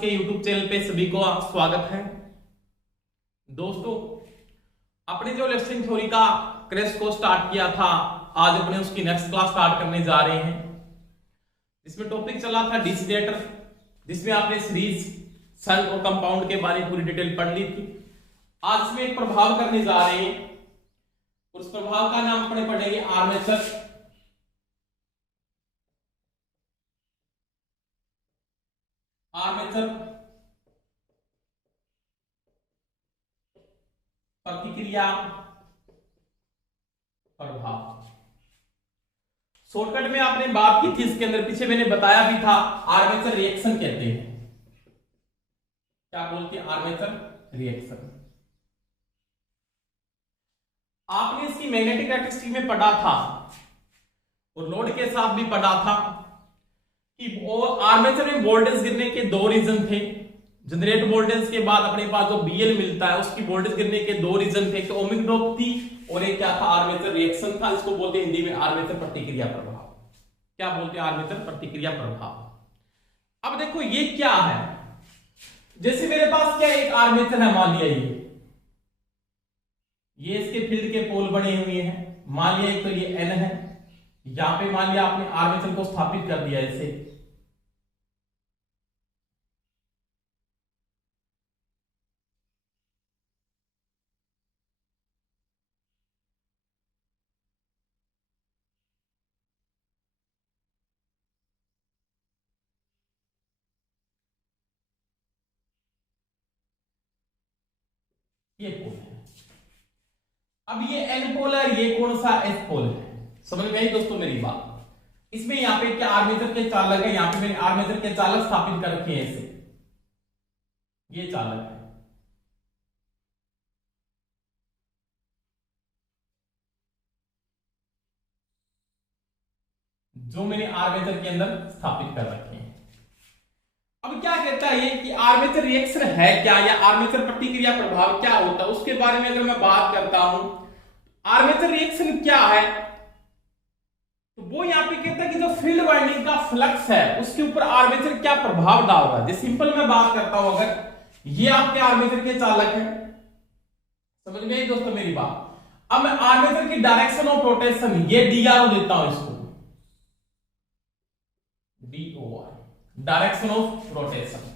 के YouTube channel पे सभी को स्वागत है। दोस्तों, अपने जो इलेक्ट्रिक थ्योरी का क्रैश को स्टार्ट किया था, आज अपने उसकी नेक्स्ट क्लास स्टार्ट करने जा रहे हैं। इसमें टॉपिक चला था डिसिडेटर, जिसमें आपने सीरीज, सेल और कंपाउंड के बारे में पूरी डिटेल पढ़ ली थी। आज इसमें एक प्रभाव करने जा रहे हैं, उस प्रभाव का नाम अपने पढ़ेंगे आर्मेचर। आर्मेचर प्रतिक्रिया प्रभाव। शॉर्टकट में आपने बात की थी, इसके अंदर पीछे मैंने बताया भी था, आर्मेचर रिएक्शन कहते हैं। क्या बोलते हैं? Armature reaction. आपने इसकी मैग्नेटिक कैरेक्टरिस्टिक में पढ़ा था और लोड के साथ भी पढ़ा था कि वो आर्मेचर में वोल्टेज गिरने के दो रीजन थे। जनरेट वोल्टेज के बाद अपने पास जो बीएल मिलता है, उसकी वोल्टेज गिरने के दो रीजन थे, तो ओमिक ड्रॉप थी और एक क्या था? आर्मेचर रिएक्शन था। इसको बोलते हैं हिंदी में आर्मेचर प्रतिक्रिया प्रभाव। क्या बोलते हैं? आर्मेचर प्रतिक्रिया प्रभाव। अब देखो ये क्या है, जैसे मेरे पास क्या एक आर्मेचर है, मान लिया ये इसके फील्ड के पोल बने हुए हैं। मान लिया एक तो ये एन है, यहां पे मान लिया आपने आर्मेचर को स्थापित कर दिया ऐसे। ये पोल है। अब ये एन पोल है, ये कौन सा? एस पोल है। समझ में आई दोस्तों मेरी बात? इसमें यहां पे क्या आर्मेचर के चालक है, यहां पे मैंने आर्मेचर के चालक स्थापित कर रखे हैं ऐसे। ये चालक है, जो मैंने आर्मेचर के अंदर स्थापित कर रखे हैं। अब क्या कहता है ये कि आर्मेचर रिएक्शन है क्या, या आर्मेचर प्रतिक्रिया प्रभाव क्या होता है, उसके बारे में अगर मैं बात करता हूं। आर्मेचर रिएक्शन क्या है, तो वो यहां पे कहता है कि जो फील्ड वाइंडिंग का फ्लक्स है, उसके ऊपर आर्मेचर क्या प्रभाव डाल रहा है। जैसे सिंपल मैं बात करता हूं, अगर ये आपके आर्मेचर के चालक है, समझ में आई दोस्तों मेरी बात? अब मैं आर्मेचर की डायरेक्शन ऑफ रोटेशन, ये डीआरओ देता हूं इसको, DOR, direction of rotation.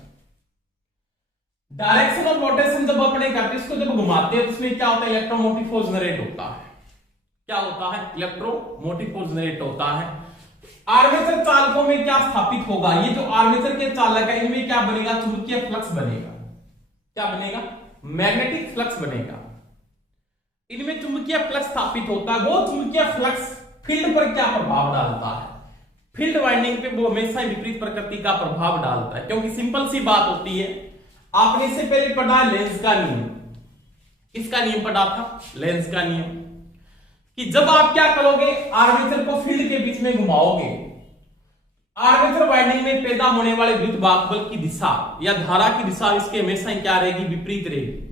Direction of rotation जब अपने करते हैं, इसको जब घुमाते हैं, उसमें क्या होता है? इलेक्ट्रोमोटिव फोर्स जनरेट होता है। क्या होता है? इलेक्ट्रोमोटिव फोर्स जनरेट होता है। आर्मेचर चालकों में क्या स्थापित होगा? ये जो आर्मेचर के चालक है, इनमें क्या बनेगा? चुंबकीय फ्लक्स बनेगा। क्या बनेगा? मैग्नेटिक फ्लक्स बनेगा। इनमें चुंबकीय फ्लक्स स्थापित होता है। वो चुंबकीय फ्लक्स फील्ड पर क्या प्रभाव डालता है? फील्ड वाइंडिंग पे वो हमेशा विपरीत प्रकृति का प्रभाव डालता है, क्योंकि सिंपल सी बात होती है। आपने इससे पहले पढ़ा लेंस का नियम। इसका नियम पढ़ा था, लेंस का नियम, कि जब आप क्या करोगे, आर्मेचर को फील्ड के बीच में घुमाओगे, आर्मेचर वाइंडिंग में पैदा होने वाले विद्युत बल की दिशा या धारा की दिशा इसके हमेशा क्या रहेगी? विपरीत रहेगी।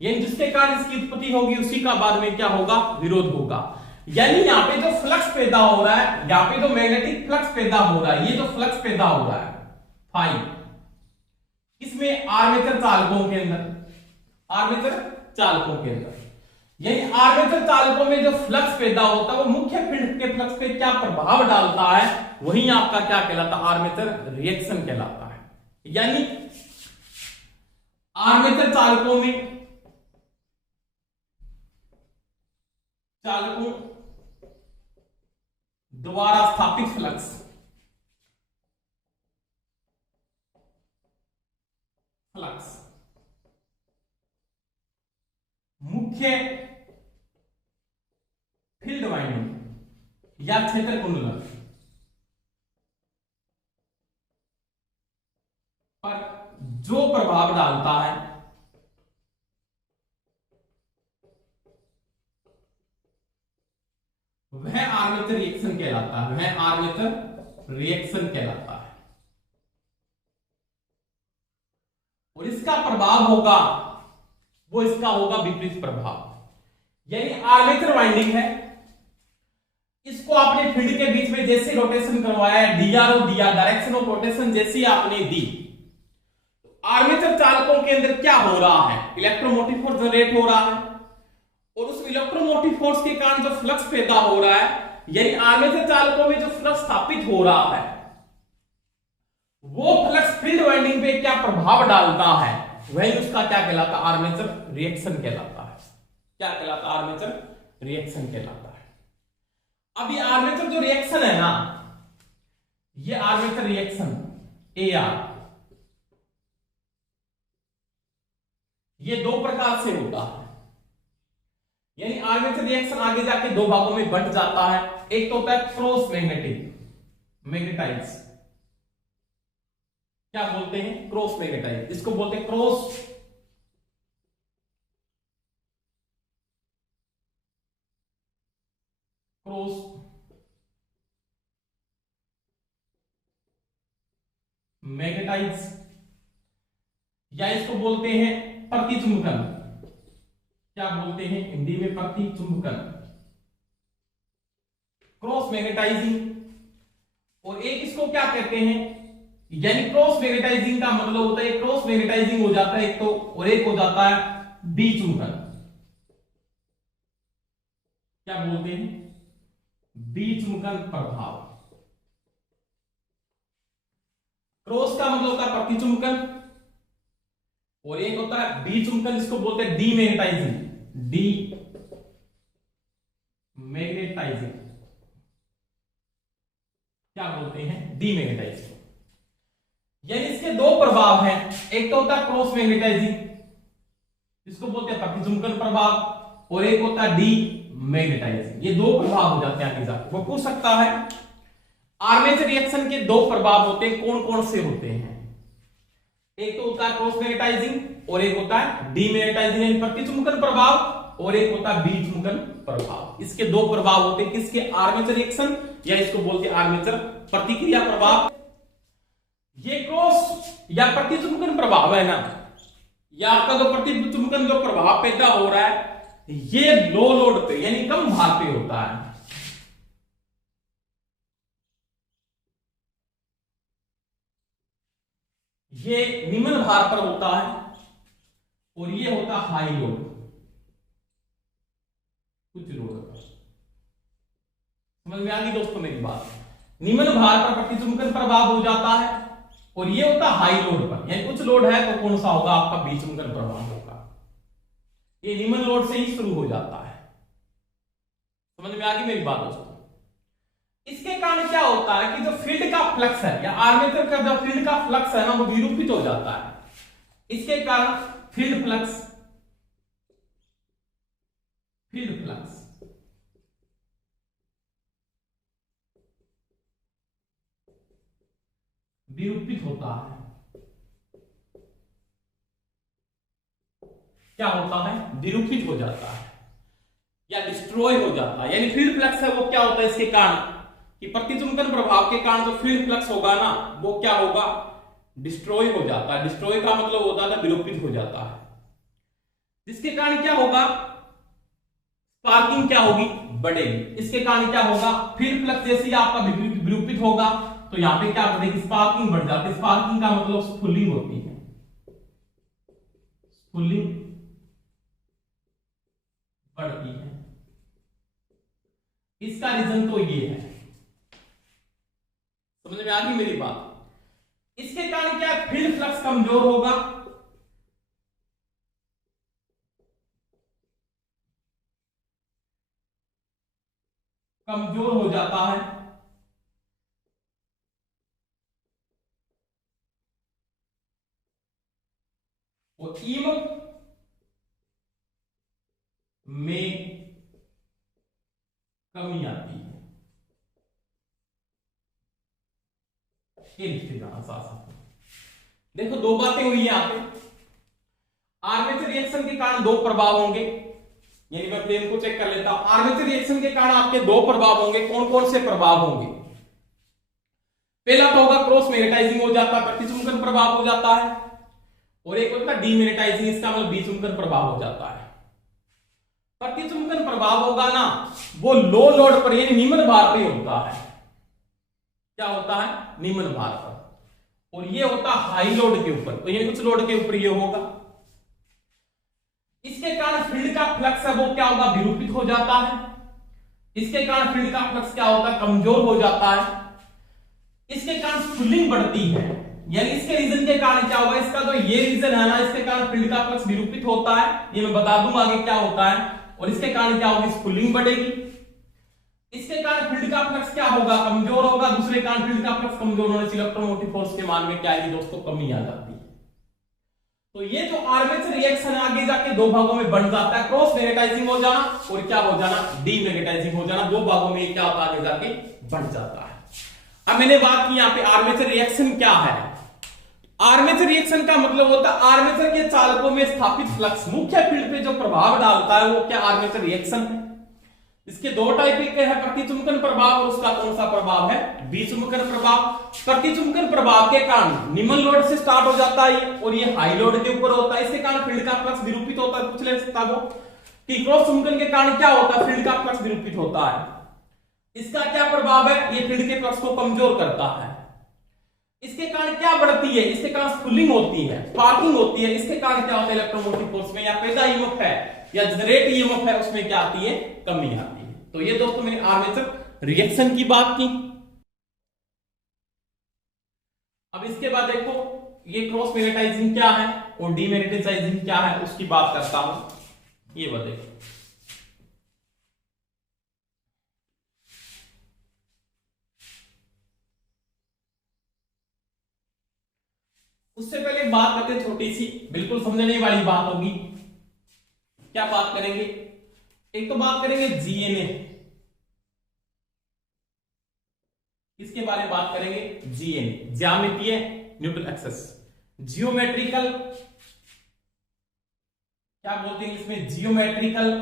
यानी जिसके कारण इसकी उत्पत्ति होगी, उसी का बाद में क्या होगा? विरोध होगा। यानी यहां पे जो फ्लक्स पैदा हो रहा है, यहां पे जो मैग्नेटिक फ्लक्स पैदा हो रहा है, ये जो फ्लक्स पैदा हो रहा है फाई, इसमें आर्मेचर चालकों के अंदर, आर्मेचर चालकों के अंदर, यानी आर्मेचर चालकों में जो फ्लक्स पैदा होता है, वो मुख्य फील्ड के फ्लक्स पे क्या प्रभाव डालता है, वही आपका क्या कहलाता है? आर्मेचर रिएक्शन कहलाता है। यानी आर्मेचर चालकों द्वारा स्थापित फ्लक्स मुख्य फील्ड वाइंडिंग या क्षेत्र कुंडलन पर जो प्रभाव डालता है, वह आर्मेचर रिएक्शन कहलाता है। वह आर्मेचर रिएक्शन कहलाता है। और इसका प्रभाव होगा, वो इसका होगा विपरीत प्रभाव। यानी आर्मेचर वाइंडिंग है, इसको आपने फील्ड के बीच में जैसे रोटेशन करवाया, डीआरओ दिया, डायरेक्शन ऑफ रोटेशन जैसी आपने दी, आर्मेचर चालकों के अंदर क्या हो रहा है, इलेक्ट्रोमोटिव फोर्स जनरेट हो रहा है, और उस इलेक्ट्रोमोटिव फोर्स के कारण जो फ्लक्स पैदा हो रहा है, यानी आर्मेचर चालकों में जो फ्लक्स स्थापित हो रहा है, वो फ्लक्स फील्ड वाइंडिंग पे क्या प्रभाव डालता है, वही उसका क्या कहलाता है, आर्मेचर रिएक्शन कहलाता है। क्या कहलाता है, आर्मेचर रिएक्शन कहलाता है। अब ये आर्मेचर जो रिएक्शन है ना, ये आर्मेचर रिएक्शन AR, ये दो प्रकार से होता है। यानी आर्मेचर रिएक्शन आगे जाके दो भागों में बंट जाता है। एक तो होता है क्रॉस मैग्नेटाइज, क्या बोलते हैं, क्रॉस मैग्नेटाइज, इसको बोलते हैं क्रॉस मैग्नेटाइज, या इसको बोलते हैं प्रतिचुंबकन। क्या बोलते हैं हिंदी में, प्रतिचुंबकन, क्रॉस मैग्नेटाइजिंग। और एक इसको क्या कहते हैं, यानी क्रॉस मैग्नेटाइजिंग का मतलब होता है, क्रॉस मैग्नेटाइजिंग हो जाता है एक तो, और एक हो जाता है बीचुंबकन। क्या बोलते हैं, बीचुंबकन प्रभाव। क्रॉस का मतलब होता है प्रतिचुंबकन, और एक होता है बीचुंबकन, जिसको बोलते हैं डीमैग्नेटाइजिंग। डीमैग्नेटाइजिंग क्या बोलते हैं, डीमैग्नेटाइजिंग। यानी इसके दो प्रभाव हैं, एक तो होता है क्रॉस मैग्नेटाइजिंग, इसको बोलते हैं प्रतिचुंबकन प्रभाव, और एक होता है डीमैग्नेटाइजिंग। ये दो प्रभाव हो जाते हैं आगे जाकर। वो पूछ सकता है आर्मेचर रिएक्शन के दो प्रभाव होते हैं, कौन कौन से होते हैं, एक तो होता है क्रॉस मैग्नेटाइजिंग और एक होता है डीमैग्नेटाइजिंग, यानी प्रतिचुंबकन प्रभाव, और एक होता है बीचुंबकन प्रभाव। इसके दो प्रभाव होते हैं, किसके, आर्मेचर रिएक्शन, या इसको बोलते हैं आर्मेचर प्रतिक्रिया प्रभाव। ये क्रॉस या प्रतिचुंबकन प्रभाव है ना, या आपका जो प्रतिचुंबकन जो प्रभाव पैदा हो रहा है, ये लो लोड पे यानी कम भार पे होता है। ये निम्न भार पर होता है, और ये होता है हाई लोड, कुछ लोड पर। समझ में आ गई दोस्तों मेरी बात। निम्न भार पर प्रतिचुंबकन प्रभाव हो जाता है, और ये होता है हाई लोड पर, यानी कुछ लोड है तो कौन सा होगा, आपका बीचुंबकन प्रभाव होगा। ये निम्न लोड से ही शुरू हो जाता है। समझ में आ गई मेरी बात दोस्तों। इसके कारण क्या होता है कि जो फील्ड का फ्लक्स है, या आर्मेचर का जो फील्ड का फ्लक्स है ना, वो विरूपित हो जाता है। इसके कारण फील्ड फ्लक्स विरूपित होता है। क्या होता है, विरूपित हो जाता है या डिस्ट्रॉय हो जाता है। यानी फील्ड फ्लक्स है वो क्या होता है, इसके कारण कि प्रतिचुंबकन प्रभाव के कारण जो फील्ड फ्लक्स होगा ना, वो क्या होगा, डिस्ट्रॉय हो जाता है। डिस्ट्रॉय का मतलब होता है विरूपित हो जाता है, जिसके कारण क्या होगा, स्पार्किंग क्या होगी, बढ़ेगी। इसके कारण क्या होगा, फील्ड फ्लक्स जैसे ही आपका विरूपित होगा तो यहां पे क्या बढ़ेगी, स्पार्किंग बढ़ जाती है। स्पार्किंग का मतलब स्फुलिंग होती है, स्फुलिंग बढ़ती है। इसका रीजन तो ये है। समझ में आ गई मेरी बात। इसके कारण क्या, फील्ड फ्लक्स कमजोर होगा, कमजोर हो जाता है, और ईएमएफ में कमी आती है। ये लिखते जाना साथ। देखो दो बातें हुई यहां पे। आर्मेचर रिएक्शन के कारण दो प्रभाव होंगे, यानी मैं प्लेन को चेक कर लेता हूं। आर्मेचर रिएक्शन के कारण आपके दो प्रभाव होंगे। कौन कौन से प्रभाव होंगे, पहला तो होगा क्रॉस मैग्नेटाइजिंग हो जाता है, प्रतिचुंबकन प्रभाव हो जाता है, और एक होता है डीमैग्नेटाइजिंग, इसका मतलब बीचुंबकन प्रभाव हो जाता है। प्रतिचुंबकन प्रभाव होगा ना, वो लो लोड पर यानी निम्न भार पर होता है। क्या होता है, निम्न भार पर। और ये होता हाई लोड के ऊपर, तो ये उच्च लोड के ऊपर ये होगा। इसके कारण फील्ड का फ्लक्स है वो क्या होगा, विरूपित हो जाता है। इसके कारण फील्ड का फ्लक्स क्या होता है, कमजोर हो जाता है। इसके कारण स्पूलिंग बढ़ती है, यानी इसके रीजन के कारण क्या होगा, इसका जो ये रीजन है ना, इसके कारण फील्ड का फ्लक्स विरूपित होता है, ये मैं बता दूंगा आगे क्या होता है। और इसके कारण क्या होगी, स्पूलिंग बढ़ेगी। इसके कारण फील्ड का फ्लक्स क्या होगा, कमजोर होगा। दूसरे कारण फील्ड का फ्लक्स कमजोर होने से इलेक्ट्रोमोटिव फोर्स के मान में क्या आएगी दोस्तों, कमी आ जाती है। तो ये जो आर्मेचर रिएक्शन आगे जाके दो भागों में बन जाता है, क्रॉस मैग्नेटाइजिंग हो जाना और क्या हो जाना, डीमैग्नेटाइजिंग हो जाना। दो भागों में क्या होता है, आगे जाके बन जाता है। अब मैंने बात की यहाँ पे आर्मेचर रिएक्शन क्या है। आर्मेचर रिएक्शन का मतलब होता है आर्मेचर के चालकों में स्थापित फ्लक्स मुख्य फील्ड पे जो प्रभाव डालता है वो क्या आर्मेचर रिएक्शन है। इसके दो टाइप के हैं, प्रतिचुंबकन प्रभाव और उसका कौन सा प्रभाव है, विचुंबकन प्रभाव। प्रतिचुंबकन प्रभाव के कारण निम्न लोड से स्टार्ट हो जाता है और ये हाई लोड के ऊपर होता है। इसके कारण फील्ड का फ्लक्स विरूपित होता है। पिछले किताबों कि क्रॉस चुंबकन के कारण क्या होता है, फील्ड का फ्लक्स विरूपित होता है। इसका क्या प्रभाव है, ये फील्ड के फ्लक्स को कमजोर करता है। इसके कारण क्या बढ़ती है, इसके कारण स्पूलिंग होती है, स्पार्किंग होती है। इसके कारण क्या होता है, इलेक्ट्रोमोटिव फोर्स में या पैदा ईएमएफ है या जनरेट ईएमएफ है उसमें क्या आती है, कमी आती है। तो ये दोस्तों मैंने आर्मेचर रिएक्शन की बात की। अब इसके बाद देखो ये क्रॉस मैग्नेटाइजिंग क्या है और डीमैग्नेटाइजिंग क्या है उसकी बात करता हूं। ये बताइए, उससे पहले बात करते हैं छोटी सी, बिल्कुल समझने वाली बात होगी। क्या बात करेंगे, एक तो बात करेंगे जीएनए, इसके बारे में बात करेंगे। जीएनए ज्यामितीय न्यूट्रल एक्सेस, जियोमेट्रिकल क्या बोलते हैं इसमें, जियोमेट्रिकल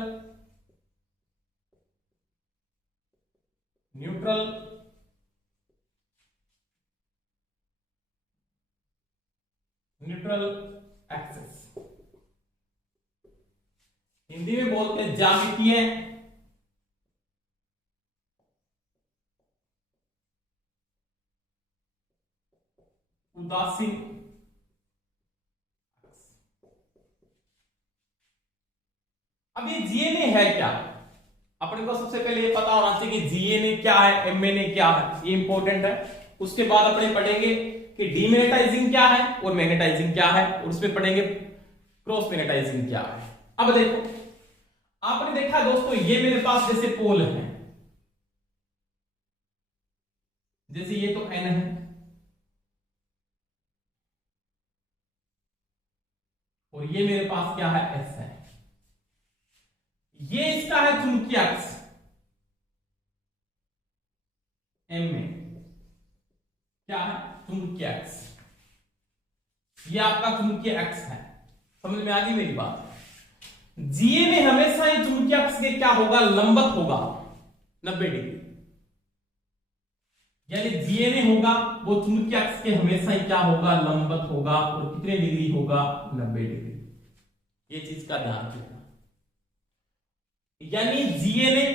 न्यूट्रल एक्सेस, हिंदी में बोलते हैं ज्यामितीय उदासीन। अब ये जीएनए है क्या, अपने को सबसे पहले ये पता होना चाहिए कि जीएनए क्या है, एमएनए क्या है, ये इंपॉर्टेंट है। उसके बाद अपने पढ़ेंगे कि डीमैग्नेटाइजिंग क्या है और मैग्नेटाइजिंग क्या है, और उसमें पढ़ेंगे क्रॉस मैग्नेटाइजिंग क्या है। अब देखो आपने देखा दोस्तों, ये मेरे पास जैसे पोल है, जैसे ये तो एन है और ये मेरे पास क्या है, एस है। ये इसका है चुंबकीय अक्ष एम में, क्या है, चुंबकीय अक्ष। ये आपका चुंबकीय अक्ष है, समझ में आ गई मेरी बात। जीएनए हमेशा ही चुंबकीय अक्ष के क्या होगा, लंबवत होगा 90 डिग्री, यानी जीएनए होगा वो चुंबकीय अक्ष के हमेशा ही क्या होगा, लंबवत होगा। और कितने डिग्री होगा, 90 डिग्री। ये चीज का ध्यान रखना, यानी जीएनए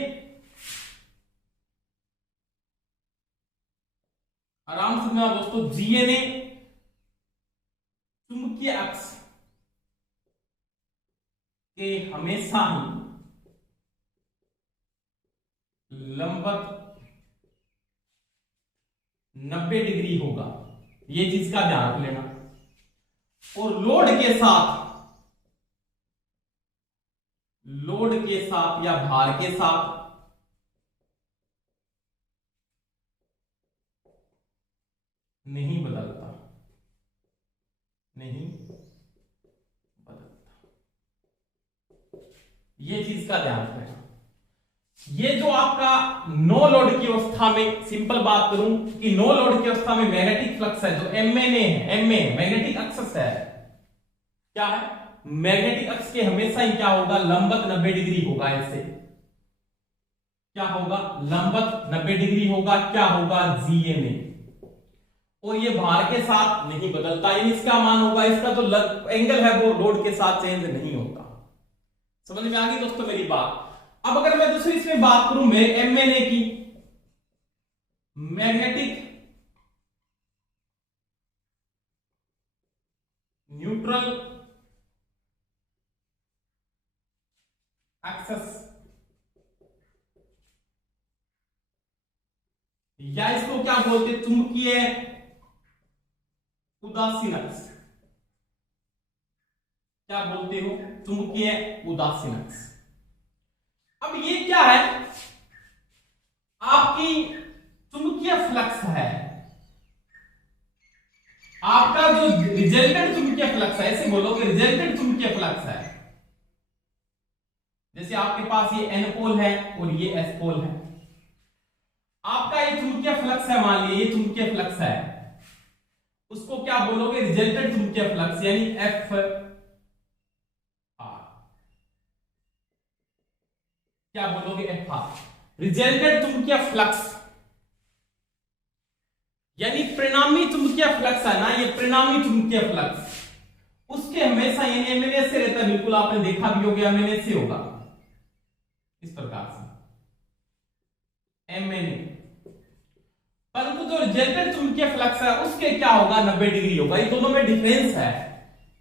आराम से समझना दोस्तों, जीएनए चुंबकीय अक्ष के हमेशा ही लंबवत 90 डिग्री होगा, ये चीज का ध्यान रख लेना। और लोड के साथ या भार के साथ नहीं बदलता, ये चीज का ध्यान रखना। ये जो आपका नो लोड की अवस्था में, सिंपल बात करूं कि नो लोड की अवस्था में मैग्नेटिक फ्लक्स है जो एमएनए है, एमए मैग्नेटिक एक्सिस है, क्या है, मैग्नेटिक अक्ष के हमेशा ही क्या होगा, लंबवत 90 डिग्री होगा। ऐसे क्या होगा, लंबवत 90 डिग्री होगा, क्या होगा, जीएनए। और ये भार के साथ नहीं बदलता, यानी इसका मान होगा, इसका जो एंगल है वो लोड के साथ चेंज नहीं होता। समझ में आ गई दोस्तों मेरी बात। अब अगर मैं दूसरी इसमें बात करूं मैं एमएनए की, मैग्नेटिक न्यूट्रल एक्सेस, या इसको क्या बोलते हैं, चुंबकीय उदासीन अक्ष। क्या बोलते हो, चुंबकीय उदासीन अक्ष। अब ये क्या है, आपकी चुंबकीय फ्लक्स है, आपका जो रिजल्टेंट चुंबकीय फ्लक्स है, ऐसे बोलोगे रिजल्टेंट चुंबकीय फ्लक्स है। जैसे आपके पास ये एन पोल है और ये एस पोल है, आपका ये चुंबकीय फ्लक्स है, मान लीजिए ये चुंबकीय फ्लक्स है, उसको क्या बोलोगे, रिजल्टेंट चुंबकीय फ्लक्स, यानी एफ आर। क्या बोलोगे, एफ आर, रिजल्टेंट चुंबकीय फ्लक्स, यानी परिणामी चुंबकीय फ्लक्स है ना, ये परिणामी चुंबकीय फ्लक्स, उसके हमेशा यानी एमएनए से रहता है, बिल्कुल आपने देखा भी होगा, एमएनए से होगा इस प्रकार से, एमएनए। परंतु जो रिजल्टेंट चुंबकीय फ्लक्स है उसके क्या होगा, 90 डिग्री होगा। ये दोनों में डिफरेंस है,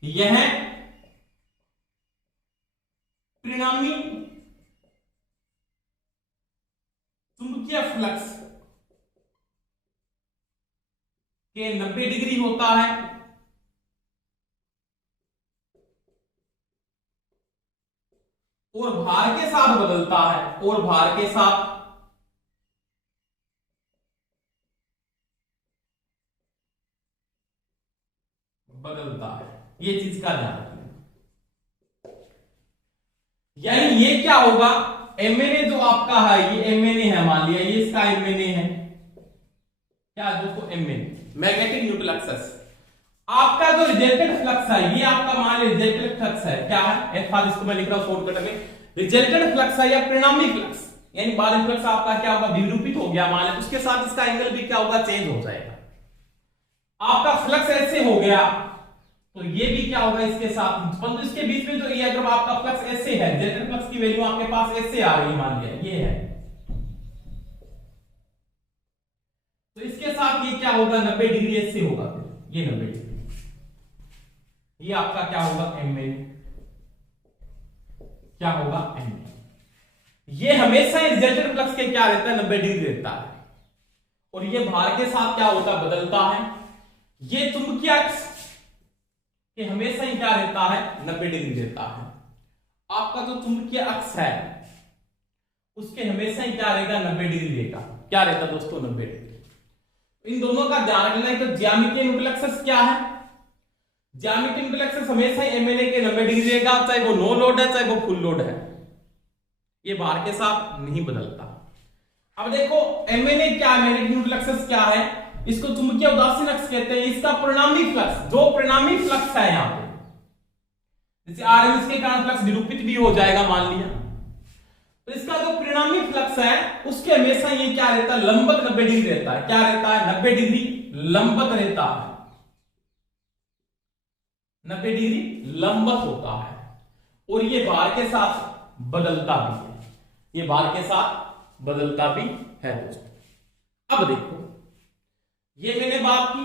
यह परिणामी चुंबकीय फ्लक्स के 90 डिग्री होता है, और भार के साथ बदलता है, और भार के साथ बदलता है। ये चीज का ध्यान रखना, यानी ये क्या होगा, एमएनए जो आपका है, ये एमएनए है, मान लिया ये इसका एमएनए है, क्या दोस्तों, एमएनए मैग्नेटिक न्यूट्रल एक्सेस। आपका जो रिजल्टेंट फ्लक्स है, ये आपका मान लीजिए रिजल्टेंट फ्लक्स है, क्या है, एफ आर, इसको मैं लिख रहा हूं शॉर्टकट में, रिजल्टेंट फ्लक्स है या परिणामी फ्लक्स, यानी बाधित फ्लक्स आपका क्या होगा, विरूपित हो गया मान लीजिए, उसके साथ इसका एंगल भी क्या होगा, चेंज हो जाएगा। आपका फ्लक्स ऐसे हो गया तो ये भी क्या होगा इसके साथ, परंतु इसके बीच में जो ये, अगर आपका फ्लक्स ऐसे है, रिजल्टेंट फ्लक्स की वैल्यू आपके पास ऐसे आ रही है, मान लिया ये है, तो इसके साथ ये क्या होगा, 90 डिग्री ऐसे होगा, फिर ये 90 डिग्री, ये आपका क्या होगा, एमएन, क्या होगा, एमएन। ये हमेशा रिजल्टेंट फ्लक्स के क्या रहता है, 90 डिग्री रहता है, और ये भार के साथ क्या होता है, बदलता है। ये चुंबकीय अक्ष कि हमेशा ही क्या रहता है, 90 डिग्री रहता है। आपका जो चुंबकीय अक्ष है उसके हमेशा ही क्या रहेगा, 90 डिग्री रहेगा। क्या रहता है दोस्तों, 90 डिग्री। इन दोनों का ध्यान रखना है। तो ज्यामितीय न्यूट्रल एक्सेस क्या है, ज्यामितीय न्यूट्रल एक्सेस हमेशा ही एमएनए के 90 डिग्री रहेगा, चाहे वो नो लोड है चाहे वो फुल लोड है, ये भार के साथ नहीं बदलता। अब देखो एमएनए क्या है, मैग्नेटिक न्यूट्रल एक्सेस क्या है, इसको चुंबकीय उदासीन अक्ष कहते हैं। इसका परिणामी फ्लक्स, जो परिणामी फ्लक्स है यहां पे, जैसे आरएमएस के कारण फ्लक्स विरूपित भी हो जाएगा मान लिया, तो इसका जो परिणामी फ्लक्स है उसके हमेशा ये क्या रहता है, लंबवत 90 डिग्री रहता है। क्या रहता है, 90 डिग्री लंबवत रहता है, 90 डिग्री लंबवत होता है, और ये भार के साथ बदलता भी है, ये भार के साथ बदलता भी है दोस्तों। अब देखो ये मैंने बात की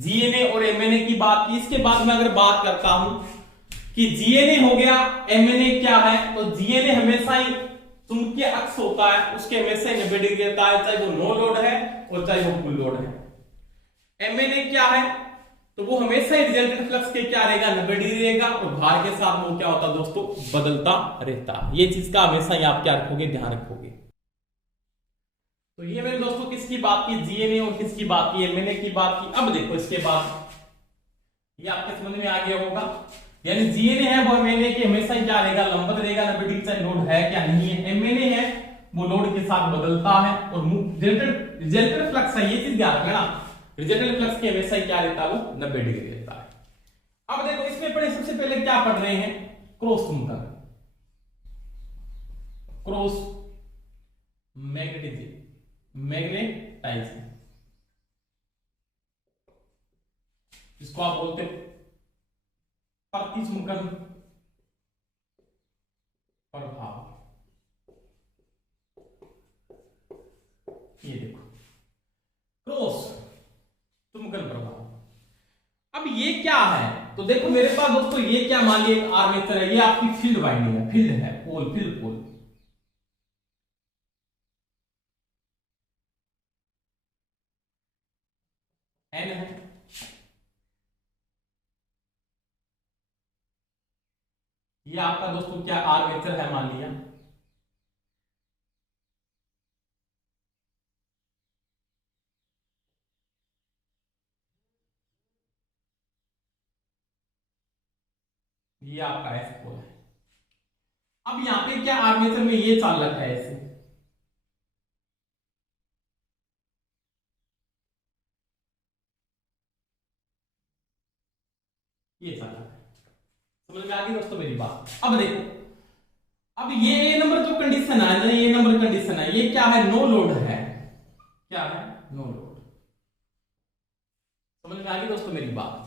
जीएनए और एमएनए की बात की। इसके बाद मैं अगर बात करता हूं कि जीएनए हो गया, एमएनए क्या है, तो जीएनए हमेशा ही चुंबकीय अक्ष होता है, उसके हमेशा ही 90 डिग्री रहता है, चाहे वो नो लोड है और चाहे वो फुल लोड है। एमएनए क्या है, तो वो हमेशा ही रिजल्टेंट फ्लक्स के क्या रहेगा, 90 डिग्री रहेगा, और भार के साथ वो क्या होता है दोस्तों, बदलता रहता है। ये चीज का हमेशा ही आप क्या रखोगे, ध्यान रखोगे। तो ये मेरे दोस्तों किसकी बात की, जीएनए, और किसकी बात की, एमएनए की बात की। अब देखो इसके बाद ये आपके समझ में आ गया होगा, यानी जीएनए है वो एमएनए के हमेशा ही क्या रहेगा, लंबवत रहेगा, 90 डिग्री, चाहे लोड है क्या नहीं है। एमएनए है वो लोड के साथ बदलता है, और रिजल्टेंट फ्लक्स है, ये चीज ध्यान रखना, रिजल्टेंट फ्लक्स के हमेशा ही क्या रहता है, वो 90 डिग्री रहता है। अब देखो इसमें पढ़े, सबसे पहले क्या पढ़ रहे हैं, क्रॉस चुंबकन, क्रॉस मैग्नेटिज्म, मैग्नेटाइजिंग, इसको आप बोलते हो प्रतिचुंबकन प्रभाव। ये देखो क्रॉस चुंबकन प्रभाव। अब ये क्या है, तो देखो मेरे पास दोस्तों ये क्या मान लिया, एक आर्मेचर है, ये आपकी फील्ड वाइंडिंग है, फील्ड है, पोल, फील्ड पोल। एन है, ये आपका दोस्तों क्या आर्मेचर है मान लिया। ये आपका एस पोल है। अब यहां पे क्या आर्मेचर में ये चालक है ऐसे, ये चालक है। समझ में आ गई दोस्तों मेरी बात। अब देखो, अब ये नंबर जो कंडीशन है ना, ये नंबर कंडीशन है, ये क्या है, नो लोड है। क्या है, नो लोड। समझ में आ गई दोस्तों मेरी बात।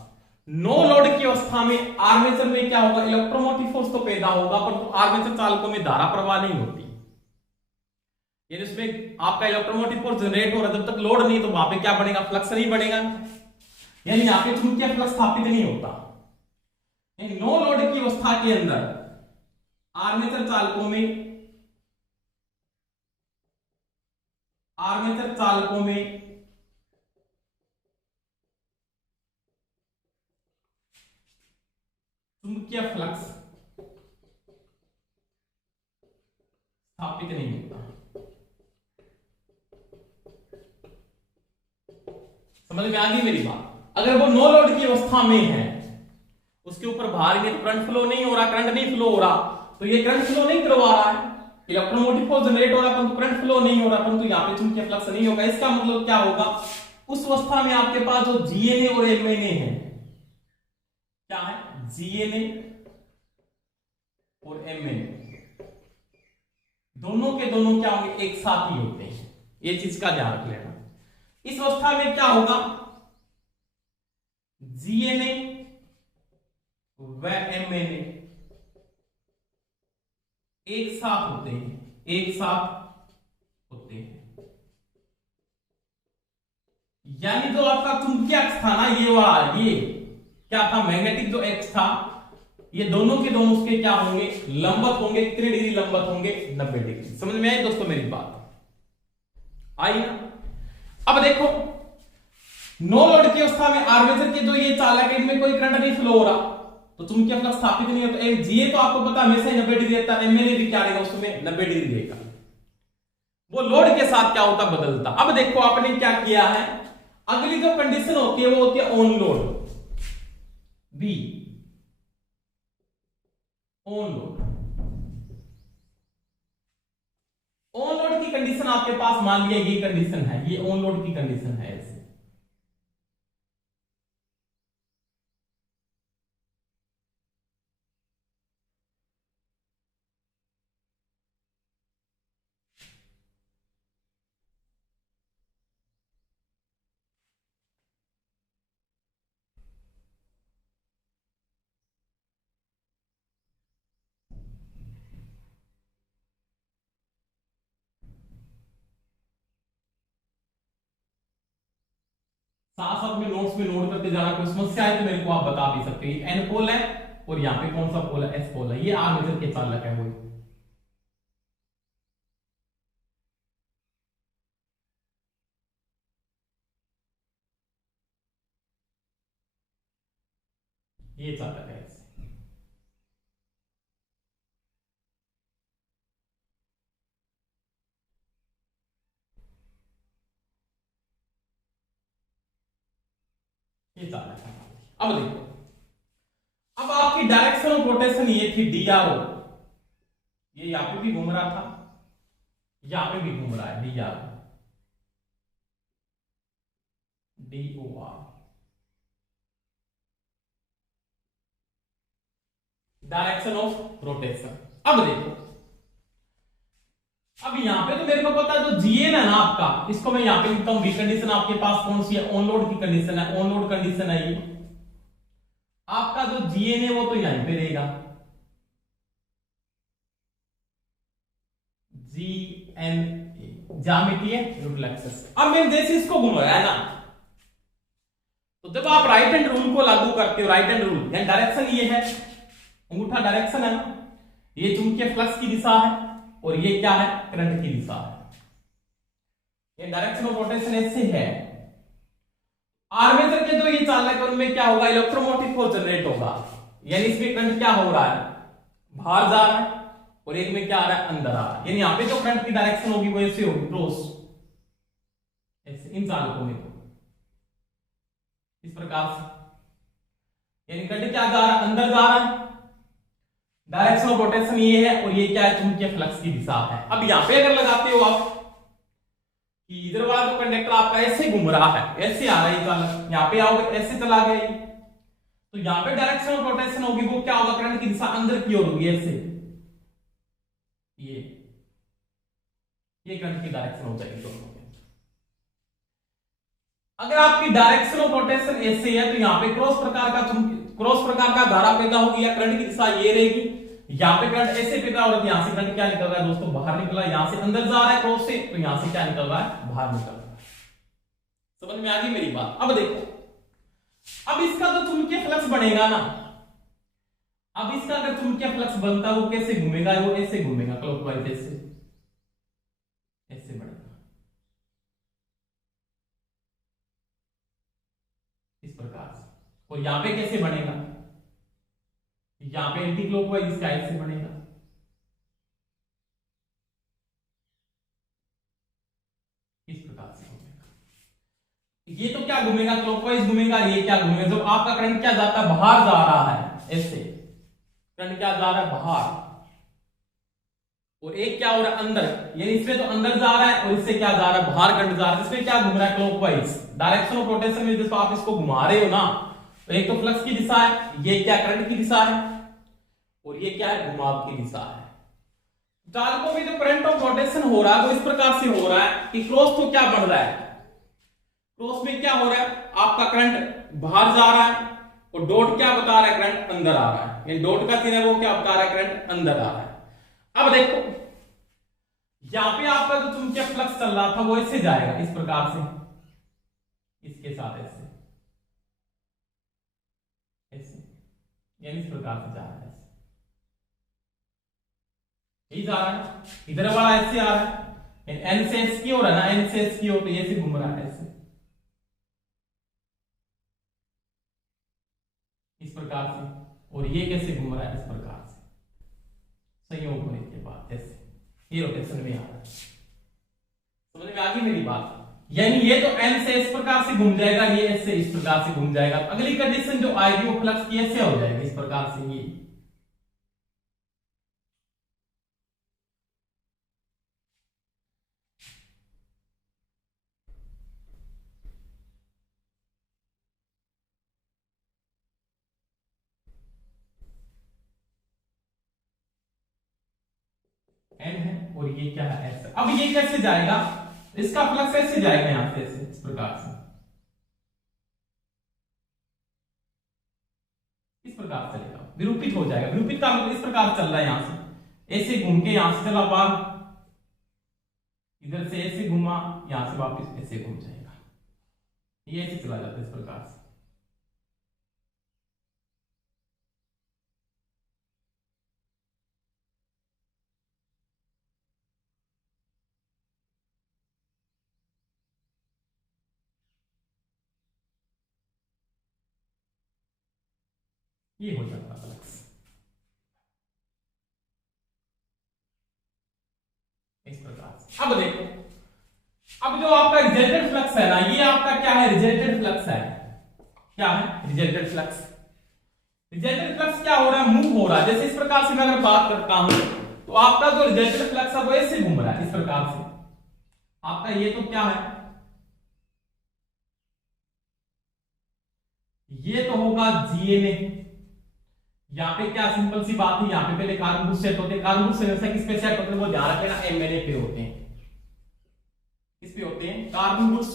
नो लोड की अवस्था में आर्मेचर में क्या होगा, इलेक्ट्रोमोटिव फोर्स तो पैदा होगा, परंतु आर्मेचर चालकों में धारा प्रवाह नहीं होती। यानी इसमें आपका इलेक्ट्रोमोटिव फोर्स जनरेट हो रहा है, जब तक लोड नहीं तो वहां पे क्या बढ़ेगा, फ्लक्स नहीं बढ़ेगा। यानी यहां पे चुंबकीय फ्लक्स स्थापित नहीं होता। नो लोड की अवस्था के अंदर आर्मेचर चालकों में, आर्मेचर चालकों में चुंबकीय फ्लक्स स्थापित नहीं होता। समझ में आ गई मेरी बात। अगर वो नो लोड की अवस्था में है, उसके ऊपर भार नहीं, तो करंट फ्लो नहीं हो रहा, करंट नहीं फ्लो हो रहा, तो ये करंट फ्लो नहीं करवा रहा है, इलेक्ट्रोमोटिव फोर्स जनरेट हो रहा है, परंतु करंट फ्लो नहीं हो रहा, परंतु यहां पे चुंबकीय फ्लक्स नहीं होगा। इसका मतलब क्या होगा, उस अवस्था में आपके पास जो जीएनए और एमएनए है, क्या है, जीएनए और एमएनए दोनों के दोनों क्या होंगे, एक साथ ही होते हैं। ये चीज का ध्यान रख लेना। इस अवस्था में क्या होगा, जीएनए व एमएनए एक साथ होते हैं, एक साथ होते हैं। यानी जो आपका चुंबकीय अक्ष था ना, ये वाला, ये क्या था, मैग्नेटिक जो एक्स था, ये दोनों के दोनों उसके क्या होंगे, लंबवत होंगे। कितने डिग्री लंबवत होंगे, 90 डिग्री। समझ में आई दोस्तों मेरी बात, आई ना। अब देखो, नो लोड की अवस्था में आर्मेचर के जो ये चालक है, इनमें कोई करंट नहीं फ्लो हो रहा, तो चुंबकीय फ्लक्स स्थापित नहीं होता। एक जीए तो आपको पता हमेशा 90 डिग्री रहता है, एमएनए भी क्या रहेगा, उसमें 90 डिग्री रहेगा। वो लोड के साथ क्या होता, बदलता। अब देखो आपने क्या किया है, अगली जो कंडीशन होती है वो होती है on load, be on load. On load की कंडीशन आपके पास मान लिया ये कंडीशन है, ये ऑन लोड की कंडीशन है ऐसे। साथ साथ में नोट्स में नोट करते जाना, कोई समस्या है तो मेरे को आप बता भी सकते हैं। एन पोल है और यहाँ पे कौन सा पोल है, एस पोल है। ये आर्मेचर के चालक है वो। ये चालक है ऐसे। ये चालक है। अब देखो, अब आपकी डायरेक्शन ऑफ रोटेशन ये थी डीआरओ, ये यहां पे भी घूम रहा था, यहां पे भी घूम रहा है, डीआरओ, डीओआर, डायरेक्शन ऑफ रोटेशन। अब देखो, अब यहां पे तो मेरे को पता है जो जीएन है ना आपका, इसको मैं यहां पे लिखता हूं बी कंडीशन। आपके पास कौन सी है, ऑन लोड की कंडीशन है, ऑन लोड कंडीशन है ये। आपका जो जीएन है वो तो यहीं पे रहेगा, जी एन ए, ज्यामितीय न्यूट्रल एक्सिस। अब मैंने जैसे इसको घुमाया है ना, तो जब आप राइट हैंड रूल को लागू करते हो, राइट हैंड रूल यानी डायरेक्शन ये है, अंगूठा डायरेक्शन है ना, ये चुंबकीय फ्लक्स की दिशा है और ये क्या है, करंट की दिशा है। ये डायरेक्शन ऑफ रोटेशन ऐसे है। आर्मेचर के जो ये चालक है उनमें क्या होगा, इलेक्ट्रोमोटिव फोर्स जनरेट होगा, यानी इसमें करंट क्या हो रहा है, बाहर जा रहा है, और एक में क्या आ रहा है, अंदर आ रहा है। यानी यहाँ पे जो करंट की डायरेक्शन होगी वो ऐसे होगी, क्रॉस ऐसे, इन चालकों में तो इस प्रकार से, यानी करंट क्या जा रहा है, अंदर जा रहा है, डायरेक्शन ऑफ रोटेशन ये है, और ये क्या है, चुंबकीय फ्लक्स की दिशा है। अब यहां पे अगर लगाते हो आप कि इधर वाला जो कंडक्टर आपका ऐसे घूम रहा है, ऐसे आ रहा है चालक, यहाँ पे आओगे ऐसे चला गया, तो यहाँ पे डायरेक्शन ऑफ रोटेशन होगी वो क्या होगा, करंट की दिशा अंदर की ओर होगी, ऐसे ये करंट की डायरेक्शन हो जाएगी दोनों में। अगर आपकी डायरेक्शन ऑफ रोटेशन ऐसे है तो यहाँ पे क्रॉस प्रकार का धारा पैदा होगी, या करंट की दिशा ये रहेगी, यहाँ पे करंट ऐसे पैदा हो रहा है, यहां से करंट क्या निकल रहा है दोस्तों, बाहर निकल रहा है, यहां से अंदर जा रहा है क्रॉस से, तो यहां से क्या निकल रहा है, बाहर निकल रहा है। समझ में आ गई मेरी बात। अब देखो, अब इसका जो चुंबकीय फ्लक्स बनेगा ना, अब इसका अगर चुंबकीय फ्लक्स बनता है वो कैसे घूमेगा, वो ऐसे घूमेगा क्लॉकवाइज, ऐसे बढ़ेगा इस प्रकार से, और यहां पे कैसे बनेगा, यहां पे एंटी क्लॉकवाइज इसका ऐसे बनेगा, इस प्रकार से घूमेगा। ये तो क्या घूमेगा, क्लॉकवाइज घूमेगा, ये क्या घूमेगा, जब आपका करंट क्या जाता है, बाहर जा रहा है, ऐसे करंट क्या जा रहा है, बाहर, और एक क्या हो रहा है, अंदर, यानी इसमें तो अंदर जा रहा है और इससे क्या जा रहा है, बाहर करंट जा रहा है, इसमें क्या घूम रहा है, क्लॉकवाइज। डायरेक्शन ऑफ रोटेशन में जब आप इसको घुमा रहे हो ना, तो एक तो फ्लक्स की दिशा है, ये क्या करंट की दिशा है, और ये क्या है, घुमाव की दिशा है। चालकों में जो करंट ऑफ रोटेशन हो रहा है वो इस प्रकार से हो रहा है कि क्रॉस तो क्या बढ़ रहा है, क्रॉस में क्या हो रहा है, आपका करंट बाहर जा रहा है, और डॉट क्या बता रहा है, करंट अंदर आ रहा है, यानी डॉट का चिन्ह वो क्या बता रहा है, करंट अंदर आ रहा है। अब देखो, यहां पे आपका जो चुंबकीय फ्लक्स चल रहा था वो ऐसे जाएगा, इस प्रकार से, इसके साथ ऐसे ऐसे, यानी इस प्रकार से जा रहा है, यही जा रहा है, इधर वाला ऐसे आ रहा है, एन से एस की ओर है ना, एन से एस की ओर, तो ये ऐसे घूम रहा है, ऐसे इस प्रकार से, और ये कैसे घूम रहा है, इस प्रकार से, संयोग होने के बाद ऐसे, ये रोटेशन में आ रहा है। समझ में आ गई मेरी बात। यानी ये तो एन से इस प्रकार से घूम जाएगा, ये ऐसे इस प्रकार से घूम जाएगा, अगली कंडीशन जो आएगी वो फ्लक्स की ऐसे हो जाएगी, इस प्रकार से, एन है और ये क्या है, ऐसे। अब ये कैसे जाएगा, इसका फ्लक्स ऐसे जाएगा, यहां से ऐसे, इस प्रकार से, इस प्रकार चलेगा, विरूपित हो जाएगा। विरूपित का मतलब इस प्रकार चल रहा है, यहां से ऐसे घूम के यहां से चला बाहर, इधर से ऐसे घूमा, यहां से वापस ऐसे घूम जाएगा, ये ऐसे चला जाता है, इस प्रकार से। ये हो जाता है फ्लक्स, इस प्रकार से। अब देखो, अब जो आपका रिजल्टेंट फ्लक्स है ना, ये आपका क्या है, रिजल्टेंट फ्लक्स है, क्या है, रिजल्टेंट फ्लक्स। रिजल्टेंट फ्लक्स क्या हो रहा है, मूव हो रहा है, जैसे इस प्रकार से मैं अगर बात करता हूं तो आपका जो रिजल्टेंट फ्लक्स है वो ऐसे घूम रहा है, इस प्रकार से। आपका ये तो क्या है, ये तो होगा जीए में, यहाँ पे क्या सिंपल सी बात है, यहाँ पे पहले कार्बन सेट होते हैं, कार्बन से किस पे सेट होते हैं वो ध्यान रखना, एमएनए पे होते हैं, किस पे होते हैं, कार्बन बुश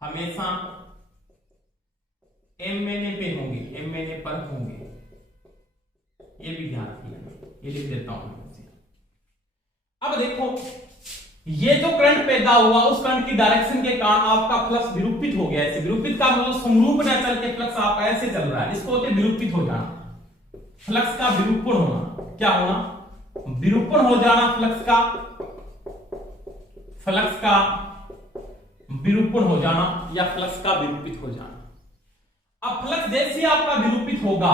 हमेशा एमएनए पे होंगे, एमएनए पर होंगे, ये भी ध्यान रखिएगा, ये लिख देता हूं। अब देखो, ये जो करंट पैदा हुआ उस करंट की डायरेक्शन के कारण आपका फ्लक्स विरूपित हो गया। ऐसे विरूपित का मतलब समरूप न चल के फ्लक्स आपका ऐसे चल रहा है, इसको होते विरूपित हो जाना, फ्लक्स का विरूपण होना। क्या होना? विरूपण हो जाना फ्लक्स का विरूपण हो जाना या फ्लक्स का विरूपित हो जाना। अब फ्लक्स जैसे ही आपका विरूपित होगा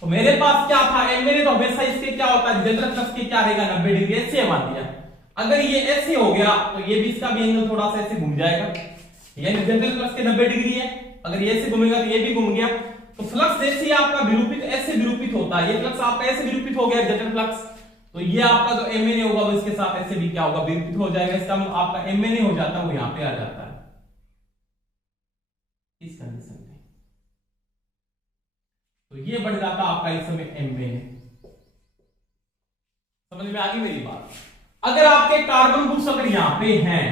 तो मेरे पास क्या था, मैंने तो हमेशा इसके क्या होता है जनरल फ्लक्स के क्या रहेगा 90 डिग्री ऐसे मान दिया। अगर ये ऐसे हो गया तो ये भी इसका भी एंगल थोड़ा सा ऐसे घूम जाएगा, यानी जनरल फ्लक्स के 90 डिग्री है। अगर ये ऐसे घूमेगा तो ये भी घूम गया। तो फ्लक्स जैसे ही आपका विरूपित ऐसे विरूपित होता है, ये फ्लक्स आपका ऐसे विरूपित हो गया जनरल फ्लक्स, तो ये आपका जो एमएनए होगा वो इसके साथ ऐसे भी क्या होगा विरूपित हो जाएगा। इसका मतलब आपका एमएनए हो जाता है वो यहां पे आ जाता है इस कंडीशन में। तो ये बढ़ जाता आपका इस समय एमएनए। समझ में आ गई मेरी बात? अगर आपके कार्बन ग्रुप्स अगर यहां पे हैं,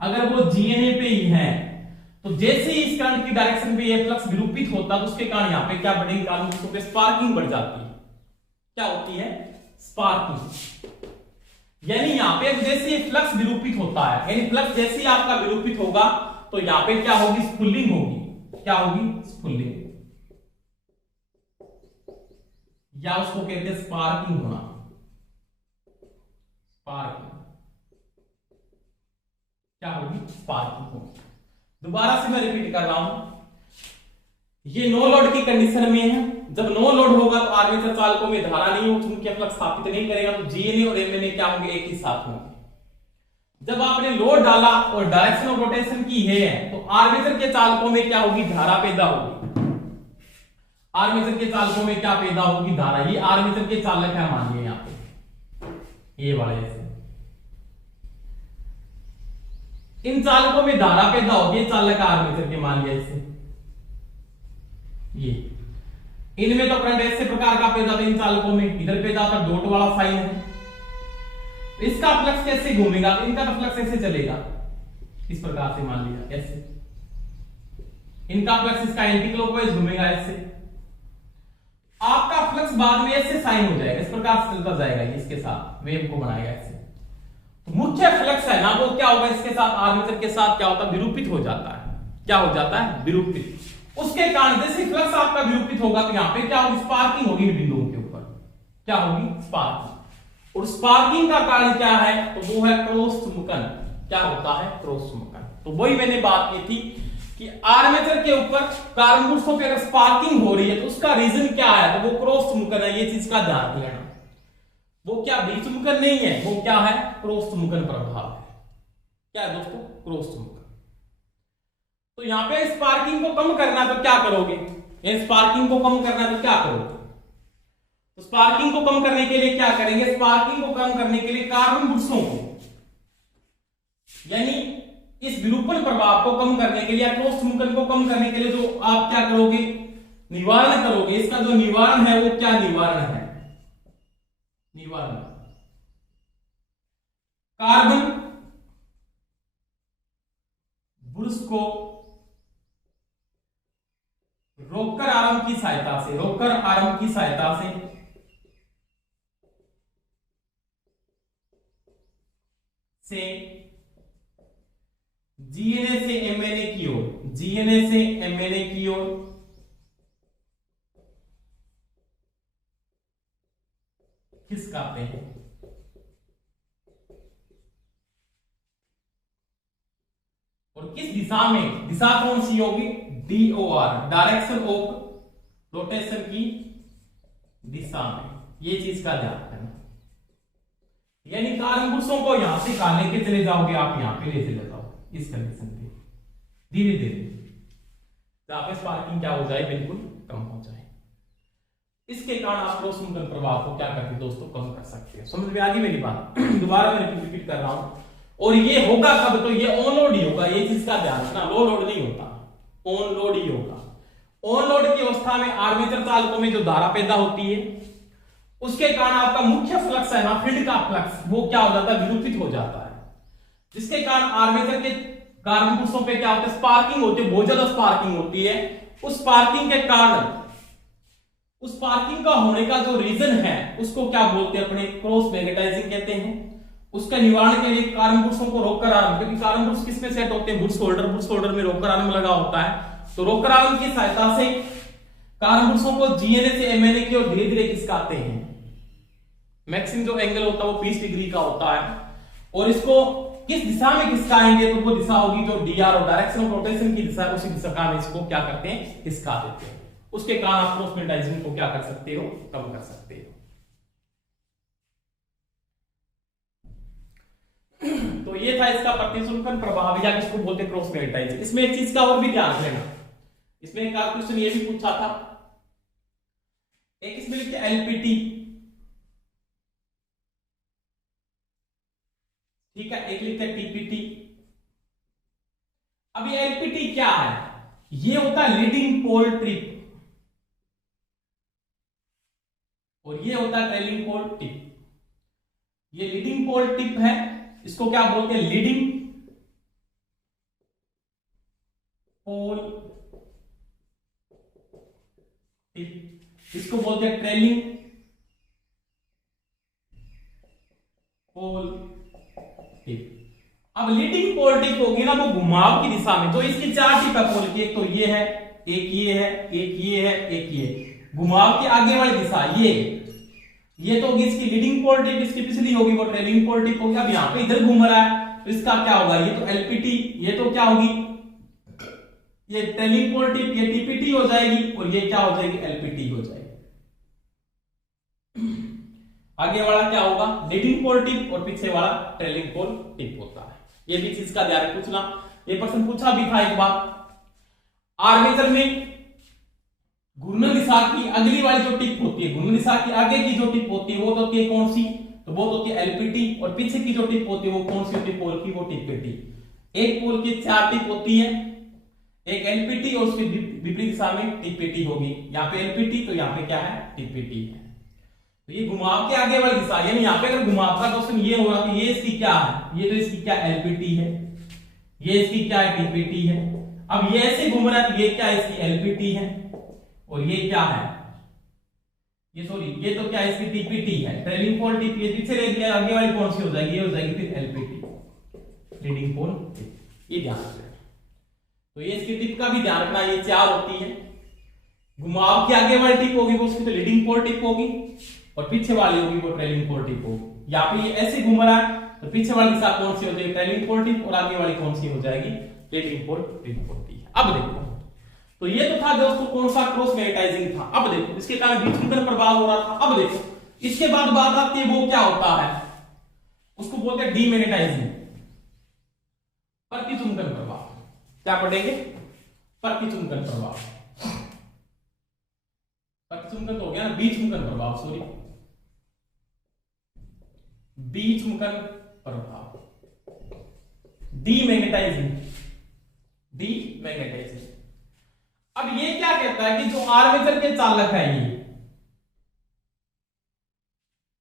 अगर वो जीएनए पे ही हैं, तो जैसे ही इस करंट की डायरेक्शन पे ये फ्लक्स विरूपित होता तो उसके कारण यहां पे क्या बढ़ेगी, कार्बन ग्रुप्स पे स्पार्किंग बढ़ जाती है। क्या होती है? स्पार्किंग। यानी यहां पे जैसे ये फ्लक्स विरूपित होता है, यानी फ्लक्स जैसे ही आपका विरूपित होगा तो यहां पे क्या होगी, स्पूलिंग होगी। क्या होगी? स्पूलिंग, या उसको कहते हैं स्पार्किंग होना। स्पार्किंग क्या होगी? स्पार्किंग होगी। दोबारा से मैं रिपीट कर रहा हूं, ये नो लोड की कंडीशन में है। जब नो लोड होगा तो आर्मेचर चालकों में धारा नहीं होगी, चूंकि फ्लक्स स्थापित नहीं करेगा, तो जीएनए और एमएनए क्या होंगे, एक ही साथ होंगे। जब आपने लोड डाला और डायरेक्शन ऑफ रोटेशन की है तो आर्मेचर के चालकों में क्या होगी, धारा पैदा होगी। आर्मेचर के चालकों में क्या पैदा होगी, धारा। ये आर्मेचर के चालक है मानिए यहां पे ये वाले ऐसे, इन चालकों में धारा पैदा होगी, चालक आर्मेचर के मान लिया इसे। ये इनमें तो करंट ऐसे प्रकार का पैदा होता है, इन चालकों में इधर पैदा होता डॉट वाला साइन है। इसका फ्लक्स कैसे घूमेगा, इनका तो फ्लक्स ऐसे चलेगा इस प्रकार से मान लिया ऐसे, इनका फ्लक्स इसका एंटी क्लॉकवाइज घूमेगा ऐसे। आपका फ्लक्स बाद में ऐसे साइन हो जाएगा, इस प्रकार से चलता जाएगा, इसके साथ वेव को बनाएगा ऐसे। तो मुख्य फ्लक्स है ना वो क्या होगा, इसके साथ आर्मेचर के साथ क्या होता है, विरूपित हो जाता है। क्या हो जाता है? विरूपित। उसके कारण जैसे फ्लक्स आपका विरूपित होगा तो यहां पे क्या होगी, स्पार्किंग होगी बिंदुओं के ऊपर। क्या होगी? स्पार्किंग। और स्पार्किंग का कारण क्या है, तो वो है क्रॉस चुंबकन। क्या होता है? क्रॉस चुंबकन। तो वही मैंने बात की थी कि आर्मेचर के ऊपर कार्बन ग्रुप्सों पे अगर स्पार्किंग हो रही है तो उसका रीजन क्या है, तो वो क्रॉस चुंबकन है। ये चीज का ध्यान देना, वो क्या बी चुंबकन नहीं है, वो क्या है, क्रॉस चुंबकन प्रभाव है। क्या है दोस्तों? क्रॉस चुंबकन। तो यहां पे स्पार्किंग को कम करना है तो क्या करोगे, स्पार्किंग को कम करना है तो क्या करोगे, तो स्पार्किंग को कम करने के लिए क्या करेंगे, स्पार्किंग को कम करने के लिए कार्बन ग्रुप्सों को, यानी इस विरूपण प्रभाव को कम करने के लिए या क्रॉस चुंबकन को कम करने के लिए जो आप क्या करोगे, निवारण करोगे। इसका जो निवारण है वो क्या निवारण है, निवारण कार्बन ब्रुश को रोककर आरंभ की सहायता से, रोककर आरंभ की सहायता से जीएनए से एमएनए की ओर, जीएनए से एमएनए की ओर खिसकाते हैं। और किस दिशा में, दिशा कौन सी होगी, DOR, डायरेक्शन ऑफ रोटेशन की दिशा में। ये चीज का ध्यान रखना, यानी कार्बन ग्रुप्सों को यहां से कहां लेके चले जाओगे, आप यहां पे ले चले जाओ इस कंडीशन पे, धीरे धीरे जहां पे स्पार्किंग क्या हो जाए, बिल्कुल कम हो जाए। इसके कारण आप क्रॉस चुंबकन प्रभाव को क्या करते दोस्तों, कम कर सकते हैं। समझ में आ गई मेरी बात? दोबारा मैं रिपीट कर रहा हूं। और ये होगा कब, तो ये ऑन लोड ही होगा, ये चीज का ध्यान रखना, लो लोड नहीं होता, ऑन लोड ही होगा। ऑन लोड की अवस्था में आर्मेचर चालकों में जो धारा पैदा होती है उसके कारण आपका मुख्य फ्लक्स है ना, फील्ड का फ्लक्स, वो क्या हो जाता है, विरूपित हो जाता है। जिसके कारण आर्मेचर के कार्बन ग्रुप्सों पे क्या होता है, स्पार्किंग होती है, बहुत ज्यादा स्पार्किंग होती है। उस स्पार्किंग के कारण, उस स्पार्किंग का होने का जो रीजन है उसको क्या बोलते हैं, अपने क्रॉस मैग्नेटाइजिंग कहते हैं। उसका निवारण के लिए कार्बन बुड्सों को रोककर आयन, क्योंकि कार्बन बुड्स किसमें सेट होते हैं, बुड्स होल्डर में रोककर आयन में लगा होता है। तो रोककर आयन की सहायता से कार्बन बुड्सों को जीएनए से एमएनए की ओर धीरे धीरे खिसकाते हैं। मैक्सिमम जो एंगल होता है वो 20 डिग्री का होता है, और इसको किस दिशा में खिसकाएंगे, तो वो दिशा होगी जो डीआर और डायरेक्शन ऑफ रोटेशन की दिशा, उसी दिशा में इसको क्या करते हैं, खिसका देते हैं। उसके कारण आप क्रॉस मैग्नेटाइजिंग को क्या कर सकते हो, कम कर सकते हो। तो ये था इसका प्रतिशुल्कन प्रभाव, या किसको बोलते हैं क्रॉस मैग्नेटाइजिंग। इसमें एक चीज का और भी ध्यान रखना, इसमें एक क्वेश्चन ये भी पूछा था, एक इसमें लिखते एलपीटी, ठीक है, एक लिखते हैं टीपीटी। अब ये एलपीटी क्या है, ये होता है लीडिंग पोल ट्रिप, और ये होता है ट्रेलिंग पोल टिप। ये लीडिंग पोल टिप है, इसको क्या बोलते हैं, लीडिंग पोल टिप। इसको बोलते हैं ट्रेलिंग पोल टिप। अब लीडिंग पोल टिप होगी ना, वो घुमाव की दिशा में, जो इसकी 4 टिप है पोल की, एक तो ये है, एक ये है, एक ये है, एक ये। घुमाव की आगे वाली दिशा ये तो होगी इसकी लीडिंग पोल टिप, इसकी पिछली होगी वो ट्रेलिंग पोल टिप होगी। अब यहां पे इधर घूम रहा है, तो इसका क्या होगा, ये तो एलपीटी, ये तो क्या होगी, ये ट्रेलिंग पोल टिप, ये टीपीटी हो जाएगी, और ये क्या हो जाएगी, एलपीटी हो जाएगी। आगे वाला क्या होगा, लीडिंग पोल टिप, और पीछे वाला ट्रेलिंग पोल टिप होता है। ये भी चीज का ध्यान पूछना, ये प्रश्न पूछा भी था एक बार। आर्मेचर में घूर्णन दिशा की अगली वाली जो टिप होती है, घूर्णन दिशा की आगे की जो टिप होती है वो होती है कौन सी, तो वो होती है एलपीटी, और पीछे की जो टिप होती है वो कौन सी होती है, पोल की, वो टीपीटी। एक पोल की 4 टिप होती है, एक एलपीटी, और उसके विपरीत दिशा में टीपीटी होगी। यहाँ पे एलपीटी, तो यहाँ पे क्या है, टीपीटी है। तो ये घुमाव के आगे वाली दिशा, यानी यहाँ पे अगर घुमाव का क्वेश्चन ये होगा कि ये इसकी क्या है, ये तो इसकी क्या एलपीटी है, ये इसकी क्या है, टीपीटी है। अब ये ऐसे घूम रहा है, तो ये क्या है, इसकी एलपीटी है, और ये क्या है, ये ये तो क्या है, इसकी टीपीटी है। ट्रेलिंग पोल टिप ये पीछे रह गया, आगे वाली कौन सी हो जाएगी, ये हो जाएगी फिर एलपीटी, लीडिंग पोल टिप। ये ध्यान रखना, तो ये इसकी टिप का भी ध्यान रखना, ये 4 होती है। घुमाव की आगे वाली टिप होगी वो उसकी तो लीडिंग पोल टिप होगी, और पीछे वाली होगी वो ट्रेलिंग पोल टिप होगी। यहाँ पे ये ऐसे घूम रहा है, तो पीछे वाली दिशा कौन सी हो जाएगी, ट्रेलिंग पोल टिप, और आगे वाली कौन सी हो जाएगी, लीडिंग पोल टिप होती है। अब देखो, तो ये तो था दोस्तों कौन सा, क्रॉस मैग्नेटाइजिंग था। अब देखो इसके कारण विचुंबन प्रभाव हो रहा था। अब देखो इसके बाद बात आती है वो क्या होता है, उसको बोलते हैं डीमैग्नेटाइजिंग, प्रतिचुंबन प्रभाव। क्या पढ़ेंगे, प्रतिचुंबन प्रभाव। प्रतिचुंबन तो हो गया ना, बीचुंबन प्रभाव, सॉरी, बीचुंबन प्रभाव, डीमैग्नेटाइजिंग, डीमैग्नेटाइजिंग। अब ये क्या कहता है कि जो आर्मेचर के चालक है,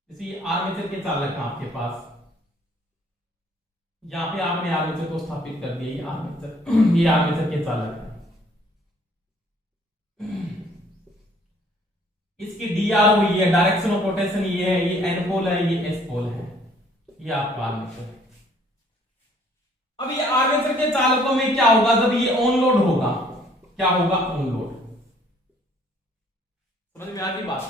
ये आर्मेचर के चालक है आपके पास, यहां पे आपने आर्मेचर को स्थापित कर दिया, ये आर्मेचर, ये आर्मेचर के चालक है। इसकी डीआर हुई है, डायरेक्शन ऑफ रोटेशन ये है, ये एन पोल है, ये एस पोल है, ये आपका आर्मेचर है। अब ये आर्मेचर के चालकों में क्या होगा, जब ये ऑन लोड होगा, क्या होगा, ऑन लोड। समझ में आ गई बात।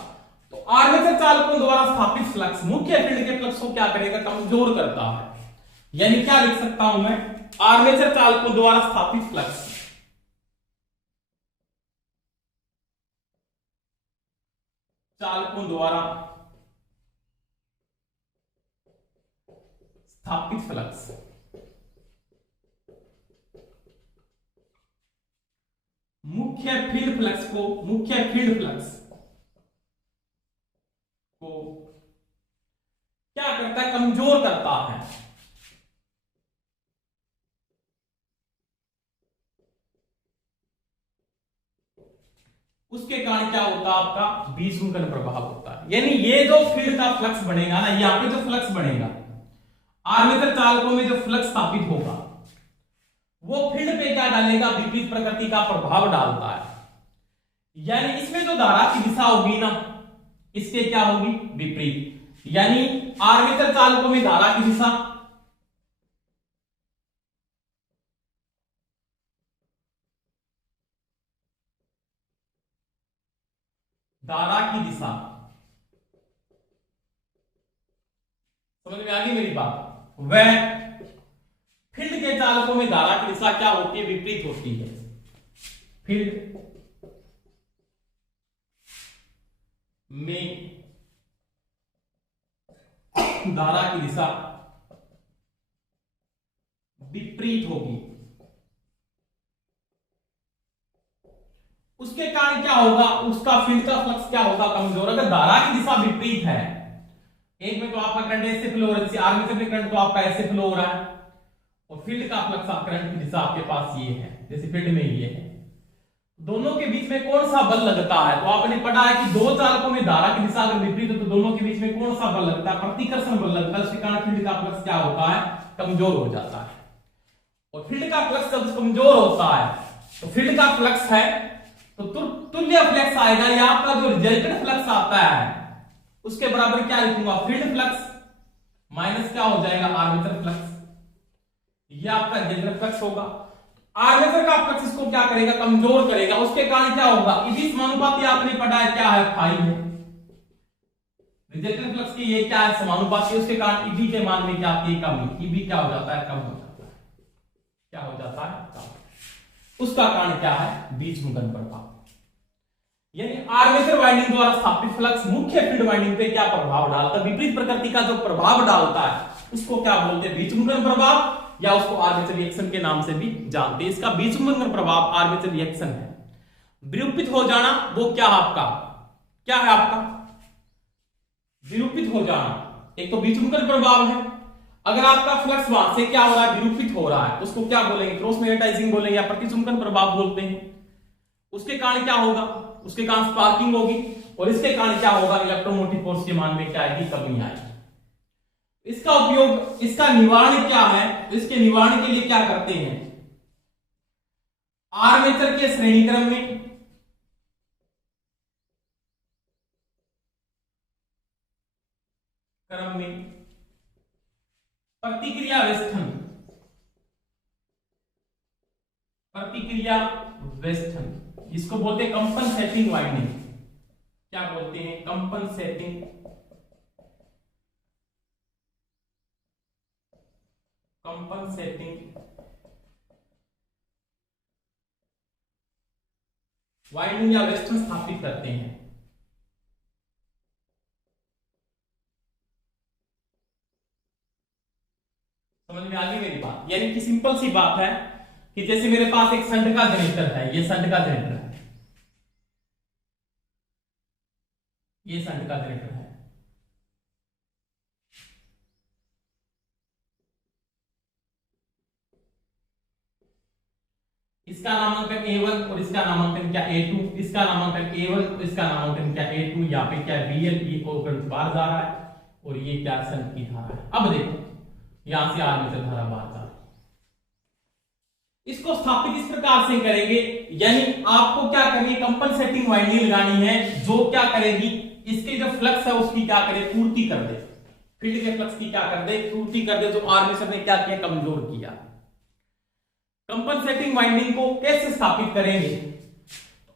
तो आर्मेचर चालकों द्वारा स्थापित फ्लक्स मुख्य फील्ड के फ्लक्स को क्या करेगा, कमजोर करता है। यानी क्या लिख सकता हूं मैं, आर्मेचर चालकों द्वारा स्थापित फ्लक्स, चालकों द्वारा स्थापित फ्लक्स मुख्य फील्ड फ्लक्स को क्या करता है, कमजोर करता है। उसके कारण क्या होता है, आपका बीचुंबन प्रभाव होता है। यानी ये जो फील्ड का फ्लक्स बनेगा ना, यहां पे जो फ्लक्स बनेगा, आर्मेचर चालकों में जो फ्लक्स स्थापित होगा, वो फील्ड पे क्या डालेगा, विपरीत प्रकृति का प्रभाव डालता है। यानी इसमें जो धारा की दिशा होगी ना, इसके क्या होगी, विपरीत। यानी आर्मेचर चालकों में धारा की दिशा समझ में आ गई मेरी बात। वह फील्ड के चालकों में धारा की दिशा क्या होती है? विपरीत होती है। फील्ड में धारा की दिशा विपरीत होगी। उसके कारण क्या होगा? उसका फील्ड का फ्लक्स क्या होगा? कमजोर। अगर धारा की दिशा विपरीत है, एक में तो आपका करंट ऐसे फ्लो हो रहा है, आर्मेचर में करंट तो आपका ऐसे फ्लो हो रहा है, और फील्ड का फ्लक्स आप करंट की दिशा आपके पास ये है, जैसे फील्ड में ये है। दोनों के बीच में कौन सा बल लगता है? तो आपने पढ़ा है कि दो चालकों में धारा की दिशा अगर विपरीत है तो दोनों के बीच में कौन सा बल लगता है? प्रतिकर्षण बल लगता है। उसके कारण फील्ड का फ्लक्स क्या होता है? कमजोर हो जाता है। और फील्ड का फ्लक्स जब कमजोर होता है तो फील्ड का फ्लक्स है तो तुल्य फ्लक्स आएगा, या आपका जो रिजल्टेंट फ्लक्स आता है उसके बराबर क्या लिखूंगा? फील्ड फ्लक्स माइनस क्या हो जाएगा? Armature flux. यह आपका रिजल्टेंट फ्लक्स होगा। आर्मेचर का फ्लक्स इसको क्या करेगा? कमजोर करेगा। उसके कारण क्या होगा? इसी समानुपाती आपने पढ़ा है क्या है? फाई है। रिजल्टेंट फ्लक्स की ये क्या है? समानुपाती। उसके कारण ईबी के मान में क्या आती है? कमी। ईबी क्या हो जाता है? कम हो जाता है। क्या हो जाता है? कम। उसका कारण क्या है? बीच मुगन प्रभाव। यानी आर्मेचर वाइंडिंग द्वारा स्थापित फ्लक्स मुख्य फील्ड वाइंडिंग पे क्या प्रभाव डालता है? विपरीत प्रकृति का जो प्रभाव डालता है उसको क्या बोलते हैं? बीच मुगन प्रभाव, या उसको आर्मेचर रिएक्शन के नाम से भी जानते हैं। इसका बीच मुगन प्रभाव आर्मेचर रिएक्शन है। विरूपित हो जाना वो क्या है आपका? क्या है आपका? विरूपित हो जाना। एक तो बीच मुगन प्रभाव है। अगर आपका फ्लक्स वहां से क्या हो रहा है? विरूपित हो रहा है, उसको क्या बोलेंगे? क्रॉस मैग्नेटाइजिंग बोलेंगे या प्रतिचुंबकन प्रभाव बोलते हैं। उसके कारण क्या होगा? उसके कारण स्पार्किंग होगी, और इसके कारण क्या होगा? इलेक्ट्रोमोटिव फोर्स के मान में क्या आएगी? कमी आएगी। इसका उपयोग, इसका निवारण क्या है? इसके निवारण के लिए क्या करते हैं? आर्मेचर के श्रेणी क्रम में प्रतिक्रिया वेष्टन, इसको बोलते हैं कंपनसेटिंग वाइंडिंग। क्या बोलते हैं? कंपनसेटिंग वाइंडिंग या वेस्टर्न स्थापित करते हैं। समझ में आ गई मेरी बात? यानी कि सिंपल सी बात है कि जैसे मेरे पास एक शंट का जनरेटर है, ये शंट का जनरेटर है, ये शंट का जनरेटर है। इसका नामांकन A1 और इसका नामांकन क्या A2, इसका नामांकन A1 और इसका नामांकन क्या A2। यहाँ पे क्या BL, ये करंट बाहर जा रहा है, और ये क्या शंट की धारा है। अब देखो यहां से आर्मेचर धारा बाहर जा रही है। इसको स्थापित इस प्रकार से करेंगे, यानी आपको क्या करनी है? कंपनसेटिंग वाइंडिंग लगानी है, जो क्या करेगी? इसके जो फ्लक्स है उसकी क्या करे? पूर्ति कर दे। फील्ड के फ्लक्स की क्या कर दे? पूर्ति कर दे, जो आर्मेचर ने क्या किया? कमजोर किया। कंपनसेटिंग वाइंडिंग को कैसे स्थापित करेंगे?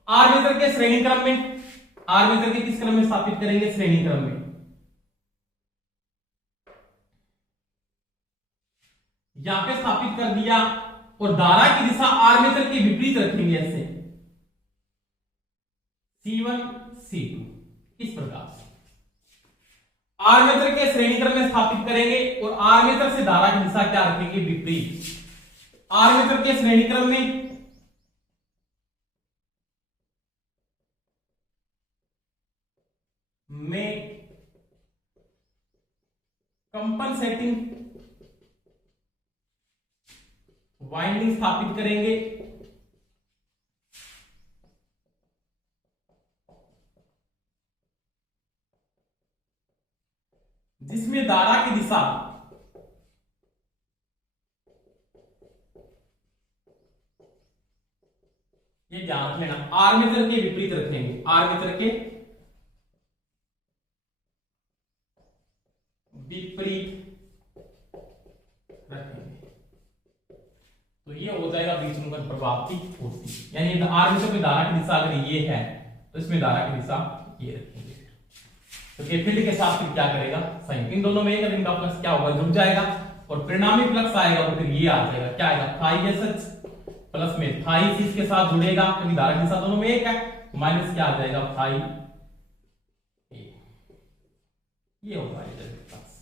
आर्मेचर के श्रेणी क्रम में, आर्मेचर के किस क्रम में स्थापित करेंगे? श्रेणी क्रम में। यहां पे स्थापित कर दिया, और धारा की दिशा आर्मेचर के विपरीत रखेंगे, ऐसे C1 C2 इस प्रकार से आर्मेचर के श्रेणी क्रम में स्थापित करेंगे, और आर्मेचर से धारा की दिशा क्या रखेंगे? विपरीत। आर्मेचर के श्रेणी क्रम में कंपनसेटिंग वाइंडिंग स्थापित करेंगे, जिसमें धारा की दिशा ये ध्यान रखना, आर्मेचर के विपरीत रखेंगे। आर्मेचर के विपरीत रखेंगे तो ये हो जाएगा बीच मुखर प्रभाव की पूर्ति। यानी आर्मेचर में धारा की दिशा अगर ये है तो इसमें धारा की दिशा ये रखेंगे। तो के फील्ड के साथ फिर क्या करेगा, साइन। इन दोनों में एक दिन का फ्लक्स क्या होगा, जुड़ जाएगा और परिणामी फ्लक्स आएगा तो फिर ये आ जाएगा, क्या आएगा, फाई एसएच प्लस में फाई इसी के साथ जुड़ेगा क्योंकि धारा की दिशा दोनों में एक है, माइनस क्या आ जाएगा, फाई ए। ये होगा इलेक्ट्रिक फ्लक्स।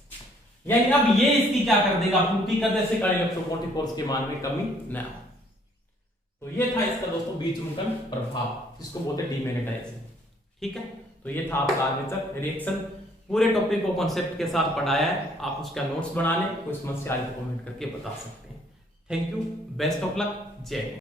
यानी अब ये इसकी क्या कर देगा, पूर्ति कर दे, इससे इलेक्ट्रोमोटिव फोर्स के मान में कमी ना हो। तो ये था इसका दोस्तों बीच मुखर प्रभाव, जिसको बोलते हैं डीमैग्नेटाइजेशन। ठीक है, तो ये था आपका आर्मेचर रिएक्शन। पूरे टॉपिक को कॉन्सेप्ट के साथ पढ़ाया है, आप उसका नोट्स बना लें, कोई समस्या आई तो कमेंट करके बता सकते हैं। Thank you, best of luck, जय हिंद।